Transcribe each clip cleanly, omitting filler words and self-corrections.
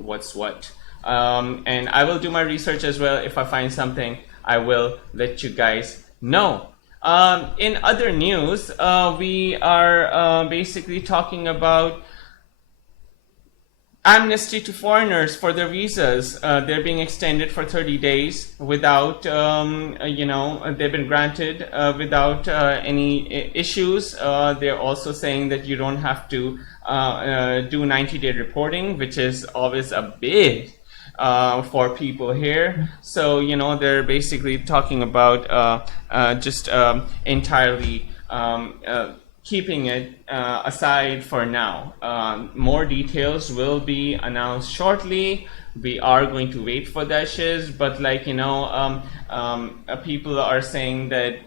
what's what. And I will do my research as well. If I find something, I will let you guys know. In other news, we are basically talking about amnesty to foreigners for their visas. They're being extended for 30 days without, they've been granted without any issues. They're also saying that you don't have to do 90-day reporting, which is always a big for people here. So, they're basically talking about just entirely keeping it aside for now. More details will be announced shortly. We are going to wait for that shiz, but people are saying that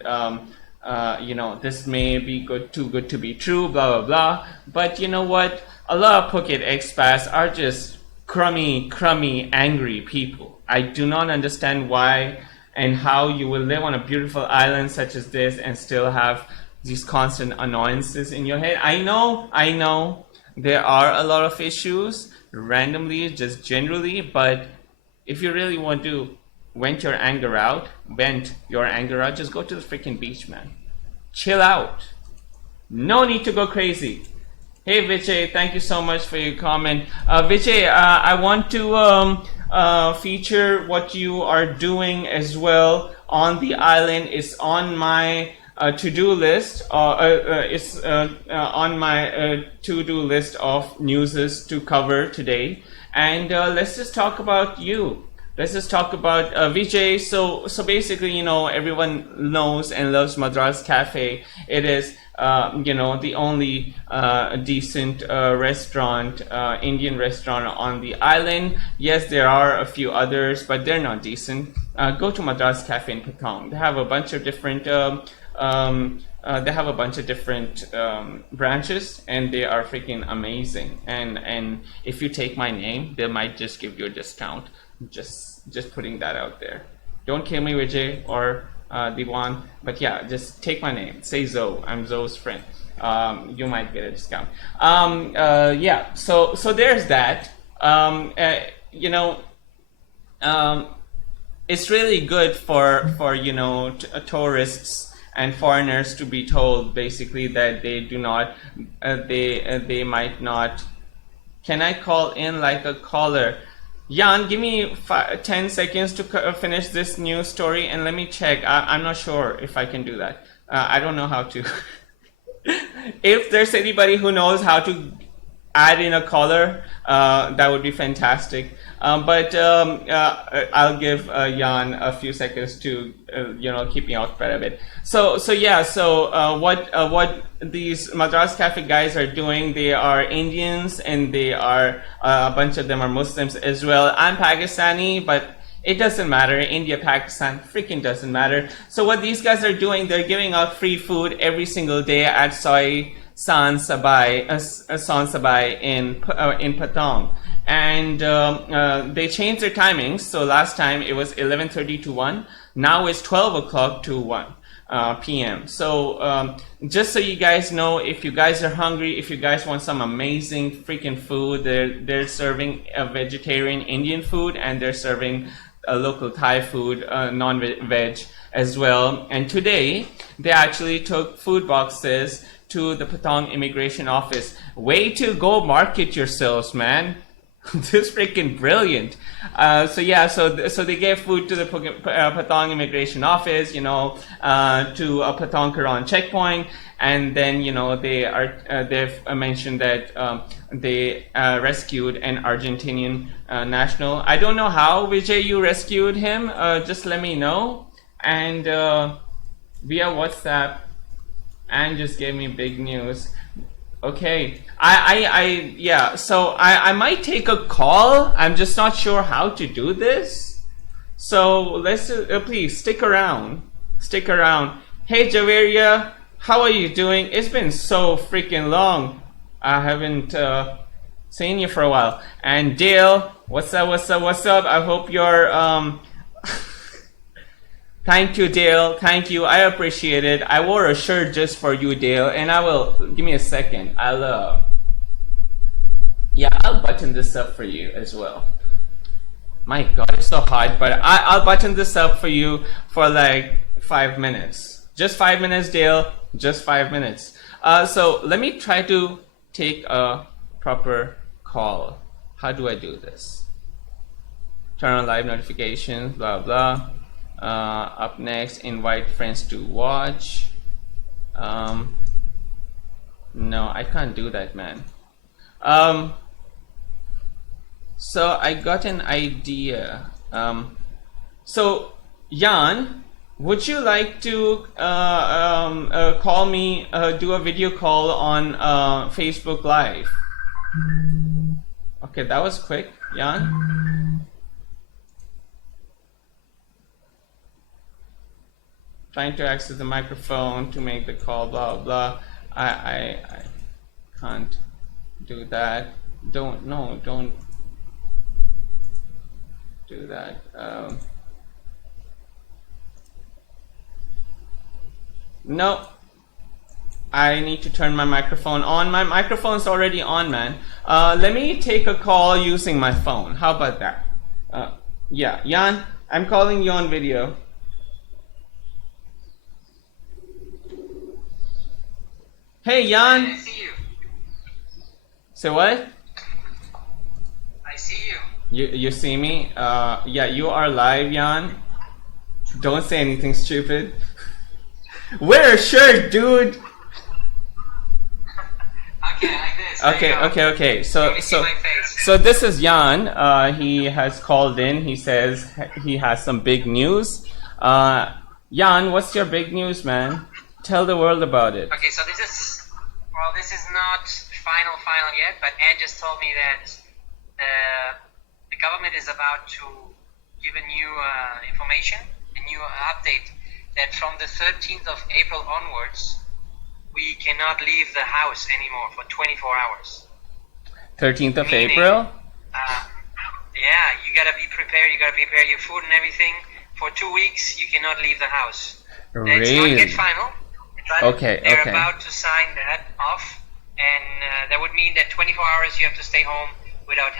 this may be too good to be true, blah blah blah. But you know what? A lot of Phuket expats are just crummy, angry people. I do not understand why and how you will live on a beautiful island such as this and still have these constant annoyances in your head. I know there are a lot of issues randomly, just generally, but if you really want to vent your anger out, just go to the freaking beach, man. Chill out. No need to go crazy. Hey Vijay, thank you so much for your comment. Vijay, I want to feature what you are doing as well on the island. It's on my to-do list. It's on my to-do list of newses to cover today. And let's just talk about you. Let's just talk about Vijay. So basically, everyone knows and loves Madras Cafe. It is the only decent restaurant, Indian restaurant on the island. Yes, there are a few others, but they're not decent. Go to Madras Cafe in Patong. They have a bunch of different branches, and they are freaking amazing. And if you take my name, they might just give you a discount. Just putting that out there. Don't kill me, Vijay or Diwan, but yeah, just take my name. Say Zoe. I'm Zoe's friend. You might get a discount. Yeah. So there's that. It's really good for tourists and foreigners to be told basically that they do not, they might not. Can I call in like a caller? Jan, give me 10 seconds to finish this news story and let me check. I'm not sure if I can do that. I don't know how to. If there's anybody who knows how to add in a caller, that would be fantastic. But I'll give Jan a few seconds to keep me occupied a bit. So what these Madras Cafe guys are doing, they are Indians and they are a bunch of them are Muslims as well. I'm Pakistani, but it doesn't matter. India, Pakistan, freaking doesn't matter. So what these guys are doing, they're giving out free food every single day at San Sabai in Patong. And they changed their timings. So last time it was 11:30 to 1. Now it's 12 o'clock to 1 p.m. So just so you guys know, if you guys are hungry, if you guys want some amazing freaking food, they're serving a vegetarian Indian food, and they're serving a local Thai food, non-veg as well. And today they actually took food boxes to the Patong immigration office. Way to go market yourselves, man. This is freaking brilliant. So they gave food to the Patong immigration office, to a Patong Karan checkpoint, and then they've mentioned that they rescued an Argentinian national. I don't know how, Vijay, you rescued him. Just let me know. And via WhatsApp, and just gave me big news. Okay, so I might take a call. I'm just not sure how to do this. So let's please stick around. Hey Javeria, how are you doing? It's been so freaking long. I haven't seen you for a while. And Dale, what's up? I hope you're Thank you, Dale. Thank you. I appreciate it. I wore a shirt just for you, Dale. And I will, give me a second. Yeah, I'll button this up for you as well. My God, it's so hot, but I'll button this up for you for like 5 minutes. Just 5 minutes, Dale. Just 5 minutes. So let me try to take a proper call. How do I do this? Turn on live notifications, blah, blah. Up next, invite friends to watch. No, I can't do that, man. So I got an idea. So Jan, would you like to call me, do a video call on Facebook Live? Okay, that was quick, Jan. Trying to access the microphone to make the call, blah blah. I can't do that. Don't do that. No, I need to turn my microphone on. My microphone's already on, man. Let me take a call using my phone. How about that? Yeah, Jan, I'm calling you on video. Hey, Jan. I see you. Say what? I see you. You see me? Yeah, you are live, Jan. Don't say anything stupid. Wear a shirt, dude. Okay, like this. Okay. So this is Jan. He has called in. He says he has some big news. Jan, what's your big news, man? Tell the world about it. Okay, so this is not final yet, but Anne just told me that the government is about to give a new information, a new update, that from the 13th of April onwards, we cannot leave the house anymore for 24 hours. 13th of Meaning, April? Yeah, you gotta be prepared. You gotta prepare your food and everything. For 2 weeks, you cannot leave the house. Really? It's not yet final. But Okay. they're about to sign that off, and that would mean that 24 hours you have to stay home without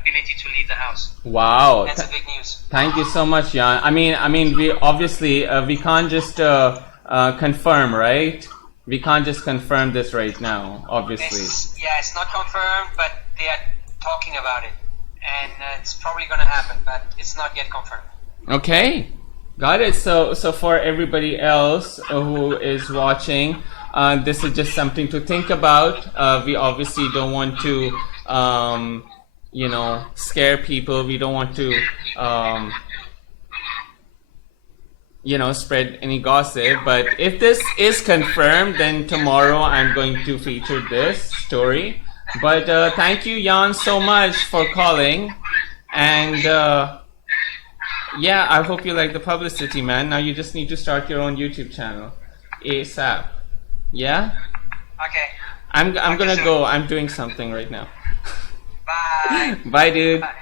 ability to leave the house. Wow. That's a big news. Thank you so much, Jan. I mean, we obviously we can't just confirm, right? We can't just confirm this right now, obviously. It's not confirmed, but they are talking about it, and it's probably going to happen, but it's not yet confirmed. Okay, got it. So for everybody else who is watching, this is just something to think about. We obviously don't want to, scare people. We don't want to, spread any gossip. But if this is confirmed, then tomorrow I'm going to feature this story. But thank you, Jan, so much for calling. And yeah, I hope you like the publicity, man. Now you just need to start your own YouTube channel ASAP. Yeah? Okay. I'm gonna go. I'm doing something right now. Bye. Bye, dude. Bye.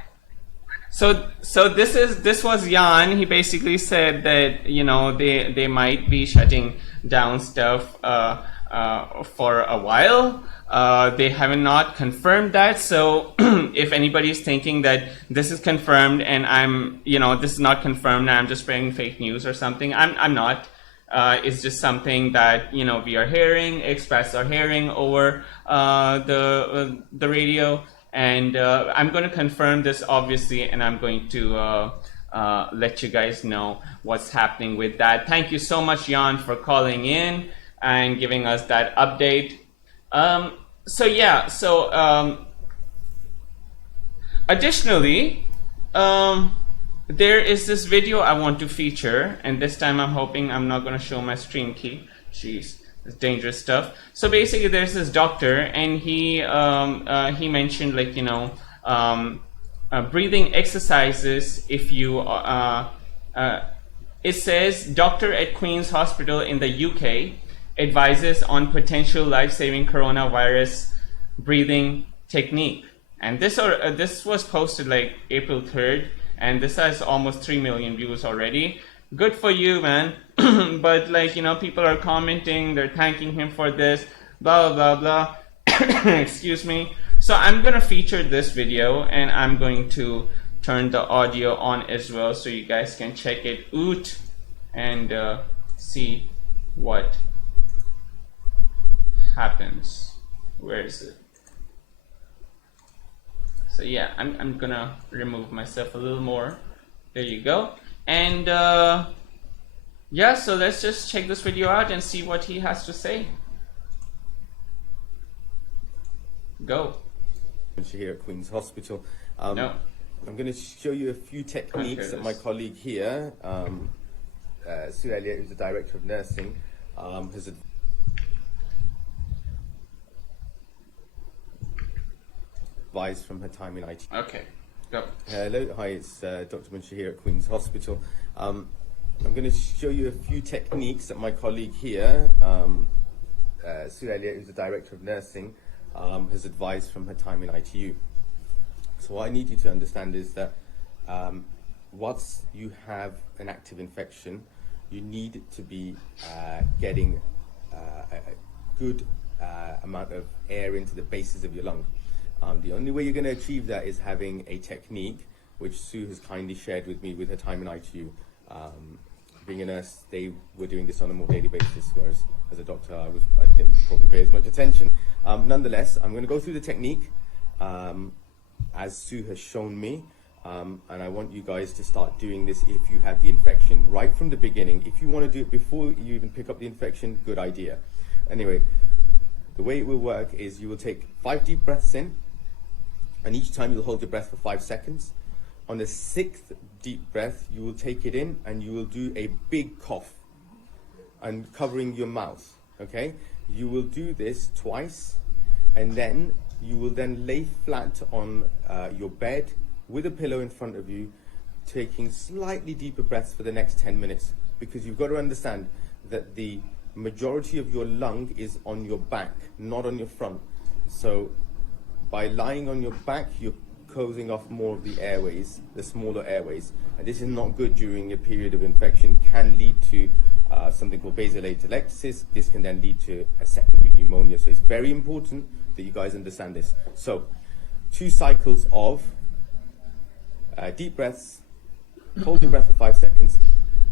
So this was Jan. He basically said that they might be shutting down stuff for a while. They have not confirmed that. So if anybody's thinking that this is confirmed and this is not confirmed and I'm just spreading fake news or something, I'm not. It's just something that we are hearing, experts are hearing over the radio. And I'm going to confirm this, obviously, and I'm going to let you guys know what's happening with that. Thank you so much, Jan, for calling in and giving us that update. Additionally, there is this video I want to feature, and this time I'm hoping I'm not going to show my stream key. Jeez. Dangerous stuff. So basically there's this doctor, and he mentioned breathing exercises. If you it says doctor at Queen's Hospital in the UK advises on potential life-saving coronavirus breathing technique, and this was posted like April 3rd, and this has almost 3 million views already. Good for you, man. But people are commenting, they're thanking him for this, blah blah blah. Excuse me. So I'm gonna feature this video, and I'm going to turn the audio on as well, so you guys can check it out and see what happens. Where is it? So yeah, I'm gonna remove myself a little more. There you go. And yeah, so let's just check this video out and see what he has to say. Go. Here at Queen's Hospital. No. I'm going to show you a few techniques that my colleague here, Sue Elliott, who's the Director of Nursing, has advised from her time in IT. Okay, go. Hello, hi, it's Dr. Munshi here at Queen's Hospital. I'm going to show you a few techniques that my colleague here, Sue Elliott, who's the Director of Nursing, has advised from her time in ITU. So what I need you to understand is that once you have an active infection, you need to be getting a good amount of air into the bases of your lung. The only way you're going to achieve that is having a technique which Sue has kindly shared with me with her time in ITU. Being a nurse, they were doing this on a more daily basis, whereas as a doctor, I didn't probably pay as much attention. Nonetheless, I'm going to go through the technique as Sue has shown me, and I want you guys to start doing this if you have the infection right from the beginning. If you want to do it before you even pick up the infection, good idea. Anyway, the way it will work is you will take 5 deep breaths in, and each time you'll hold your breath for 5 seconds. On the 6th deep breath, you will take it in and you will do a big cough and covering your mouth, okay? You will do this twice, and then you will then lay flat on your bed with a pillow in front of you, taking slightly deeper breaths for the next 10 minutes, because you've got to understand that the majority of your lung is on your back, not on your front. So by lying on your back, you're closing off more of the airways, the smaller airways, and this is not good during a period of infection. Can lead to something called basal atelectasis. This can then lead to a secondary pneumonia. So it's very important that you guys understand this. So 2 cycles of deep breaths, hold your breath for 5 seconds,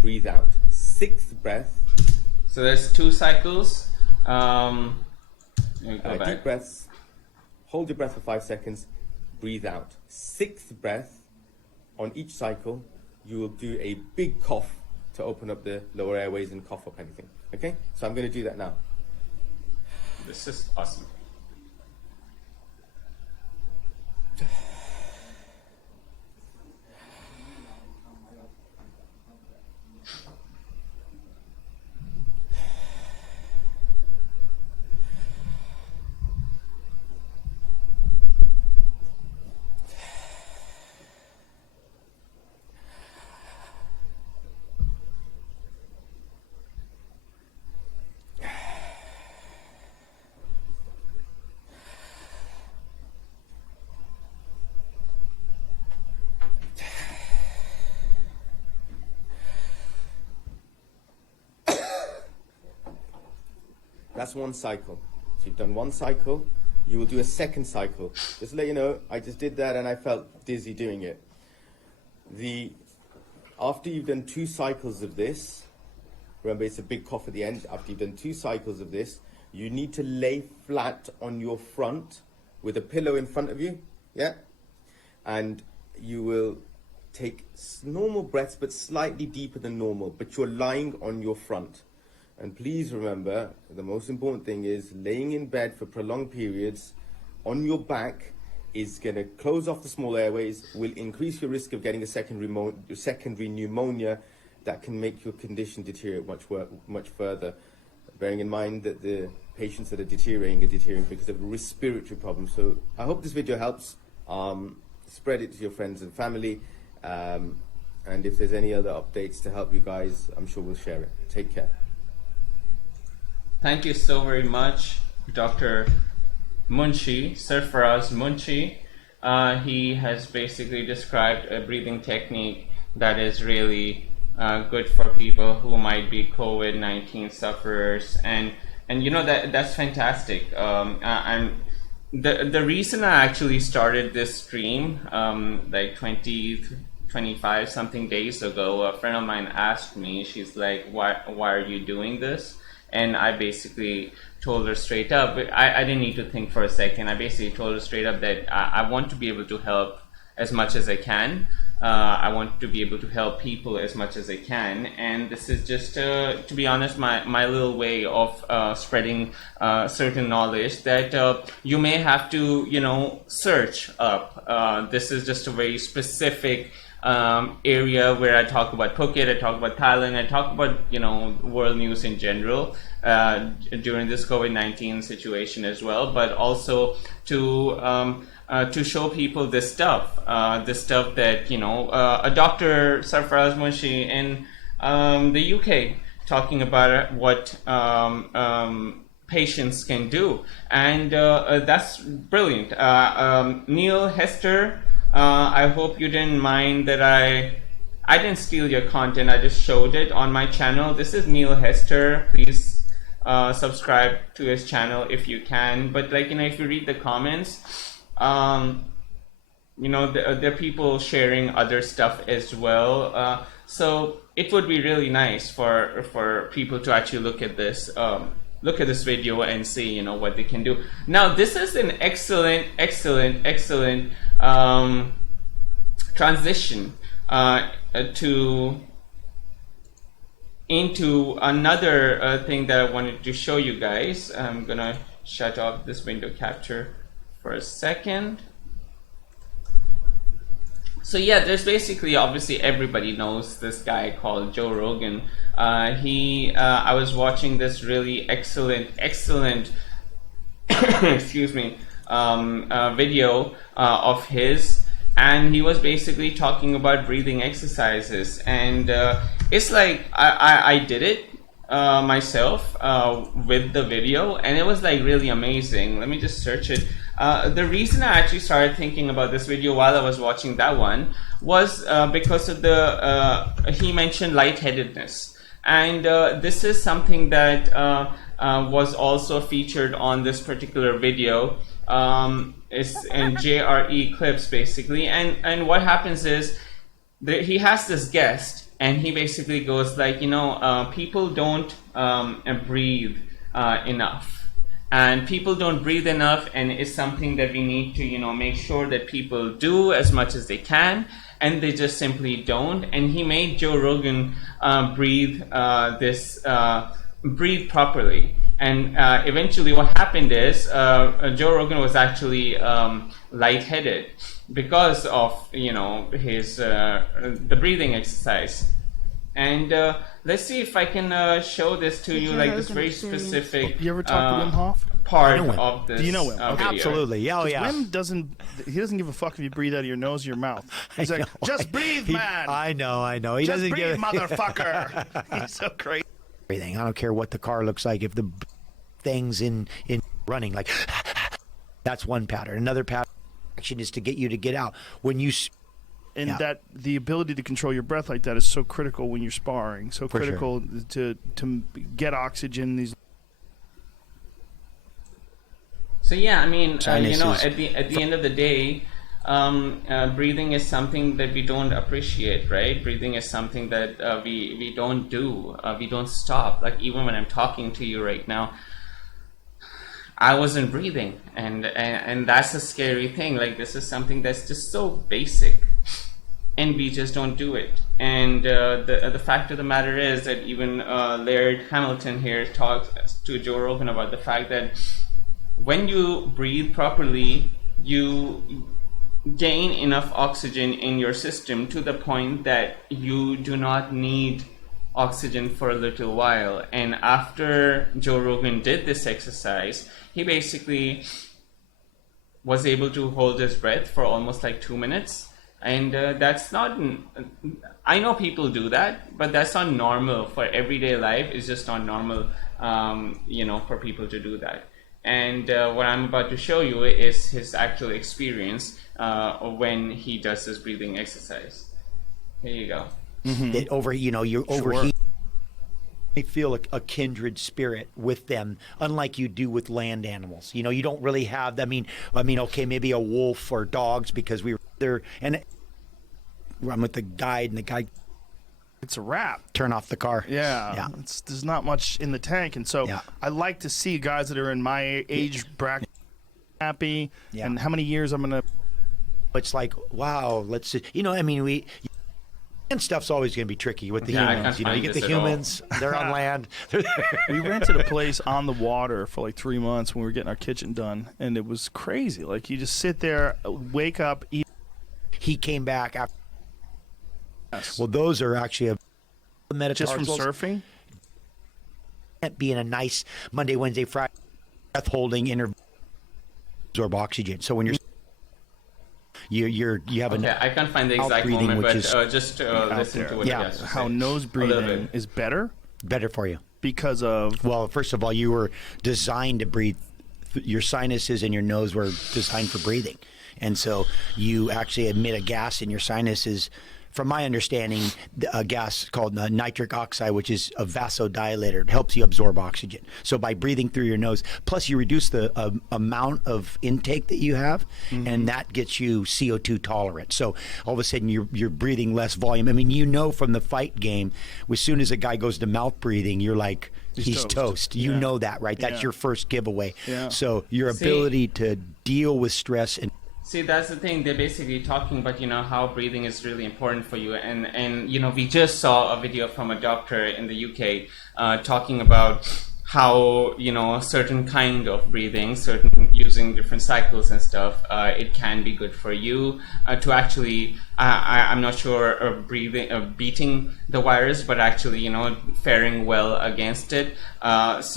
breathe out. 6th breath. So there's 2 cycles. Deep breaths, hold your breath for 5 seconds, breathe out. 6th breath, on each cycle, you will do a big cough to open up the lower airways and cough up anything. Okay? So I'm going to do that now. This is awesome. That's 1 cycle. So you've done 1 cycle, you will do a 2nd cycle. Just to let you know, I just did that and I felt dizzy doing it. After you've done 2 cycles of this, remember it's a big cough at the end, after you've done 2 cycles of this, you need to lay flat on your front with a pillow in front of you, yeah? And you will take normal breaths, but slightly deeper than normal, but you're lying on your front. And please remember, the most important thing is laying in bed for prolonged periods on your back is going to close off the small airways, will increase your risk of getting a secondary pneumonia that can make your condition deteriorate much further. Bearing in mind that the patients that are deteriorating because of respiratory problems. So I hope this video helps. Spread it to your friends and family. And if there's any other updates to help you guys, I'm sure we'll share it. Take care. Thank you so very much, Dr. Munshi, Sarfaraz Munshi. He has basically described a breathing technique that is really good for people who might be COVID-19 sufferers, and you know that's fantastic. the reason I actually started this stream, like 25 something days ago, a friend of mine asked me, she's like, why are you doing this? And I basically told her straight up, I didn't need to think for a second. I basically told her straight up that I want to be able to help as much as I can. I want to be able to help people as much as I can, and this is just, to be honest, my little way of spreading certain knowledge that you may have to, search up. This is just a very specific area where I talk about Phuket, I talk about Thailand, I talk about world news in general during this COVID-19 situation as well, but also to show people this stuff that a Dr. Sarfaraz Munshi in the UK talking about what patients can do, and that's brilliant. Neil Hester, I hope you didn't mind that I didn't steal your content. I just showed it on my channel. This is Neil Hester. Please subscribe to his channel if you can. But if you read the comments, there are people sharing other stuff as well. So it would be really nice for people to actually look at this video and see what they can do. Now this is an excellent transition into another thing that I wanted to show you guys. I'm gonna shut off this window capture for a second. So yeah, there's basically, obviously everybody knows this guy called Joe Rogan. I was watching this really excellent excuse me, video of his, and he was basically talking about breathing exercises, and it's like I did it myself with the video, and it was like really amazing. Let me just search it. The reason I actually started thinking about this video while I was watching that one was because of he mentioned lightheadedness, and this is something that was also featured on this particular video. It's in JRE clips basically, and what happens is he has this guest, and he basically goes like, people don't breathe enough. And people don't breathe enough, and it's something that we need to, make sure that people do as much as they can, and they just simply don't. And he made Joe Rogan breathe properly. And eventually what happened is Joe Rogan was actually lightheaded because of, his the breathing exercise. And let's see if I can show this to you, like this very specific. You ever talk to Wim Hof? Part of this. Do you know Wim? Video. Absolutely. Oh, yeah. Wim doesn't give a fuck if you breathe out of your nose or your mouth. He's like, just breathe, man. I know. He just doesn't breathe, give motherfucker. He's so crazy. everything. I don't care what the car looks like. If the thing's in running, like that's one pattern. Another pattern is to get you to get out when you. And that the ability to control your breath like that is so critical when you're sparring. So For critical to get oxygen. These. So yeah, I mean, at the end of the day, breathing is something that we don't appreciate, right? Breathing is something that we don't do. We don't stop. Like even when I'm talking to you right now, I wasn't breathing, and that's a scary thing. Like this is something that's just so basic, and we just don't do it. And the fact of the matter is that even Laird Hamilton here talks to Joe Rogan about the fact that when you breathe properly, you gain enough oxygen in your system to the point that you do not need oxygen for a little while. And after Joe Rogan did this exercise, he basically was able to hold his breath for almost like 2 minutes. And that's not, I know people do that, but that's not normal for everyday life. It's just not normal, for people to do that. And what I'm about to show you is his actual experience when he does this breathing exercise. Here you go. It over, you overheat. feel a kindred spirit with them, unlike you do with land animals. You know, you don't really have. Okay, maybe a wolf or dogs because we were there, and I'm with the guide, and the guide It's a wrap. turn off the car. Yeah. There's not much in the tank, and so Yeah. I like to see guys that are in my age bracket happy, Yeah. and how many years I'm gonna. It's like, wow, let's see. You know, I mean, and stuff's always going to be tricky with the Yeah, I humans. can't You know, you find get the this at all. humans, they're on land. We rented a place on the water for like 3 months when we were getting our kitchen done, and it was crazy. Like you just sit there, wake up, eat. He came back after. Yes. Well, those are actually Just from metatarsals. surfing. Being a nice Monday, Wednesday, Friday breath holding interval absorb oxygen. So when you have Okay, I can't find the exact breathing, moment, which but is just listen there. to what Yeah. he has to How say. nose A little breathing bit. is better better for you. because of Well, first of all, you were designed to breathe. Your sinuses and your nose were designed for breathing. And so you actually emit a gas in your sinuses. From my understanding, a gas called nitric oxide, which is a vasodilator. It helps you absorb oxygen. So by breathing through your nose, plus you reduce the amount of intake that you have, and that gets you CO2 tolerant. So all of a sudden you're breathing less volume. I mean, you know from the fight game, as soon as a guy goes to mouth breathing, you're like, he's toast. You Yeah. know that, right? That's Yeah. your first giveaway. Yeah. So your See- ability to deal with stress and See, that's the thing. They're basically talking about, how breathing is really important for you. And we just saw a video from a doctor in the UK talking about how, a certain kind of breathing, using different cycles and stuff, it can be good for you to actually, I'm not sure, beating the virus, but actually, faring well against it. That's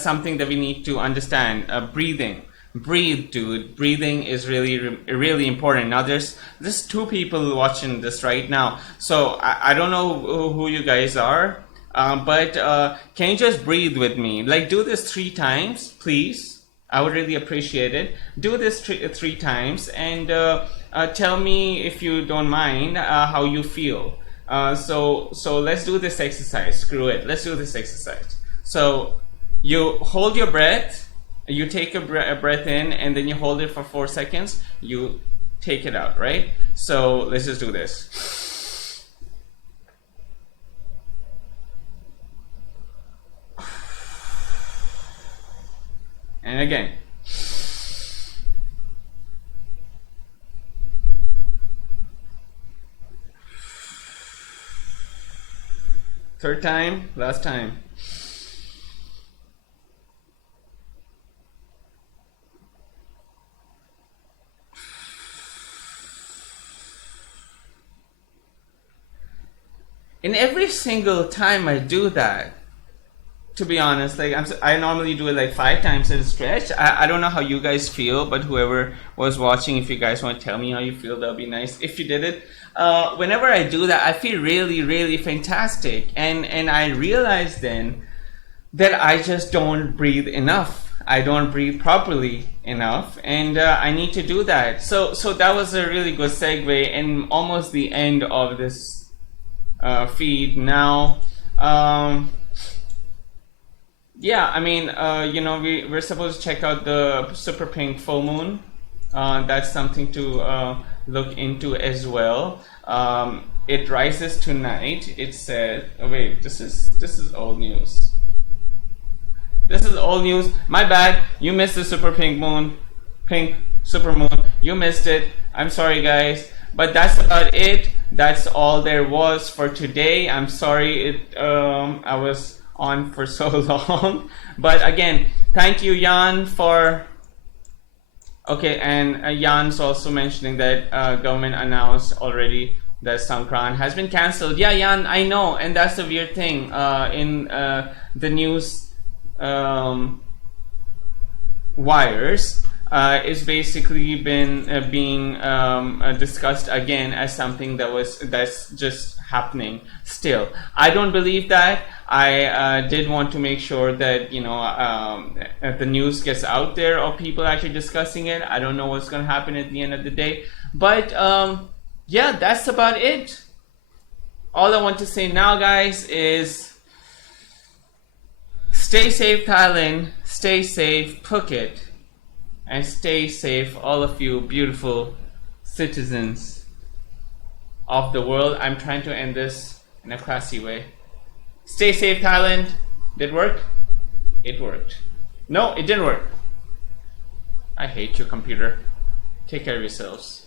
something that we need to understand. Breathing. Breathe, dude. Breathing is really, really important. Now, there's two people watching this right now, so I don't know who you guys are, but can you just breathe with me? Like, do this 3 times, please. I would really appreciate it. Do this three times, and tell me, if you don't mind, how you feel. So let's do this exercise. Screw it. Let's do this exercise. So you hold your breath. You take a breath in, and then you hold it for 4 seconds. You take it out, right? So let's just do this. And again. Third time, last time. And every single time I do that, to be honest, like I normally do it like 5 times at a stretch. I don't know how you guys feel, but whoever was watching, if you guys want to tell me how you feel, that'll be nice. If you did it, whenever I do that, I feel really, really fantastic. And I realized then that I just don't breathe enough. I don't breathe properly enough, and I need to do that. So that was a really good segue, and almost the end of this feed now. We're supposed to check out the super pink full moon. That's something to look into as well. It rises tonight. It said, this is old news. This is old news. My bad. You missed the super pink super moon. You missed it. I'm sorry, guys. But that's about it. That's all there was for today. I'm sorry I was on for so long. But again, thank you, Jan, for... Okay, and Jan's also mentioning that government announced already that Songkran has been cancelled. Yeah, Jan, I know. And that's the weird thing. In the news wires... is basically been being discussed again as something that's just happening still. I don't believe that. I did want to make sure that the news gets out there or people actually discussing it. I don't know what's going to happen at the end of the day, but that's about it. all I want to say now, guys, is stay safe, Thailand. Stay safe, Phuket. And stay safe, all of you beautiful citizens of the world. I'm trying to end this in a classy way. Stay safe, Thailand. Did it work? It worked. No, it didn't work. I hate your computer. Take care of yourselves.